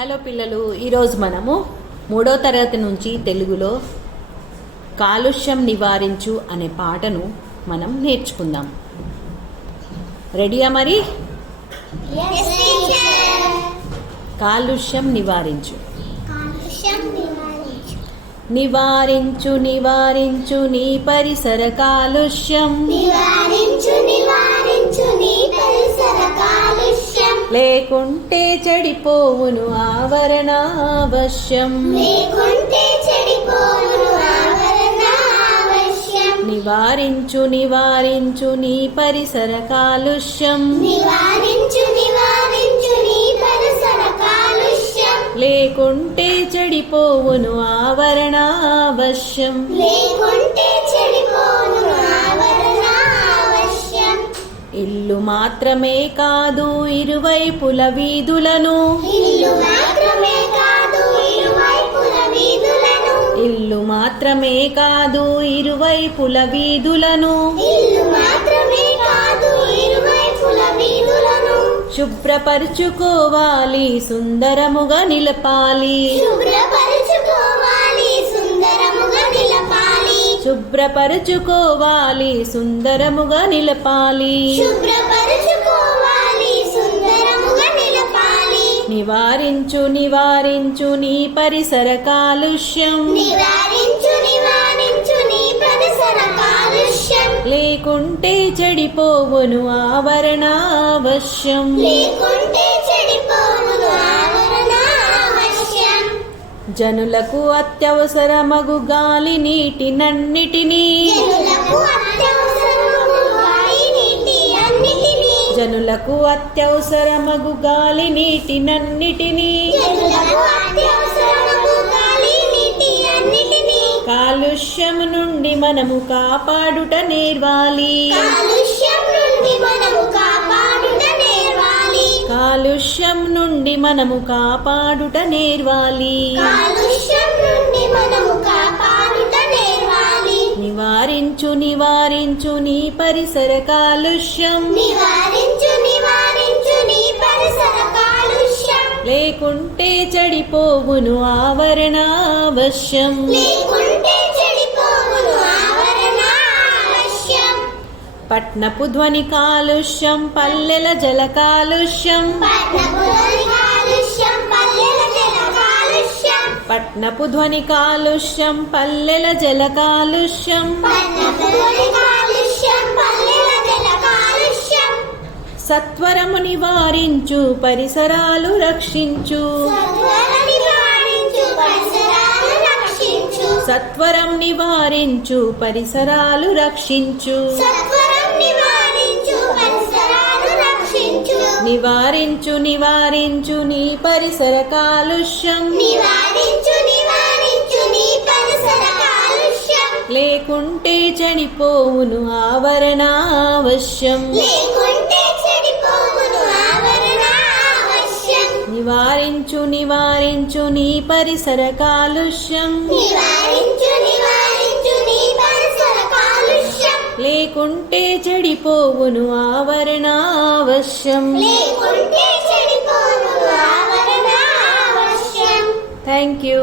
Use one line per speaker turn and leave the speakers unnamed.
Hello పిల్లలు ఈరోజు మనము మూడో తరగతి నుంచి తెలుగులో కాలుష్యం నివారించు అనే పాటను మనం నేర్చుకుందాం. రెడీయా మరి. కాలుష్యం నివారించు.
నివారించు.
నివారించు నీ పరిసర కాలుష్యం.
నివారించు నివారించు నీ పరిసర కాలుష్యం
లేకుంటే చెడిపోవును ఆవరణ అవశ్యం
లేకుంటే చెడిపోవును ఆవరణ అవశ్యం
నివారించు నివారించు నీ పరిసర కాలుష్యం. లేకుంటే చెడిపోవును ఆవరణ అవశ్యం
లేకుంటే
ఇల్లు మాత్రమే కాదు ఇరువైపుల వీధులను.
ఇల్లు మాత్రమే కాదు ఇరువైపుల వీధులను.
ఇల్లు మాత్రమే కాదు ఇరువైపుల వీధులను.
ఇల్లు మాత్రమే కాదు ఇరువైపుల వీధులను.
శుభ్రపరుచుకోవాలి సుందరముగా నిలపాలి.
శుభ్రపరుచుకోవాలి సుందరముగా నిలపాలి.
నివారించు నివారించు నీ పరిసర కాలుష్యం. లేకుంటే చెడిపోవును ఆవరణ అవశ్యం
లేకుంటే
జనులకు అత్యవసరమగు గాలి నీటినన్నిటినీ.
జనులకు
అత్యవసరమగు గాలి నీటినన్నిటినీ.
జనులకు అత్యవసరము గాలి నీటి అన్నిటినీ
కాలుష్యం నుండి మనము కాపాడుట నేర్వాలి.
కాలుష్యం నుండి మనము కాపాడుట నేర్వాలి
కాలుష్యం నుండి మనము కాపాడుట నేర్వాలి.
కాలుష్యం నుండి మనము కాపాడుట నేర్వాలి.
నివారించు నివారించు నీ పరిసర కాలుష్యం.
నివారించు నివారించు నీ పరిసర కాలుష్యం.
లేకుంటే చెడిపోవును ఆవరణ అవశ్యం
లేకుంటే
పట్నపు ధ్వని కాలుష్యం పల్లెల జల కాలుష్యం. పట్నపు ధ్వని కాలుష్యం. పల్లెల జల కాలుష్యం.
పట్నపులోని కాలుష్యం పల్లెల జల కాలుష్యం.
సత్వరము నివారించు పరిసరాలు రక్షించు.
సత్వర నివారించు పరిసరాలు రక్షించు.
నివారించు
నివారించు
నీ పరిసర కాలుష్యం.
నివారించు నివారించు నీ పరిసర కాలుష్యం.
లేకుంటే చనిపోవును ఆవరణ అవశ్యం
లేకుంటే చెడిపోవును ఆవరణ అవశ్యం
నివారించు నివారించు నీ పరిసర కాలుష్యం.
నివారించు
లేకుంటే చెడిపోవును ఆవరణ అవశ్యం
లేకుంటే చెడిపోవును ఆవరణ అవశ్యం
థ్యాంక్ యూ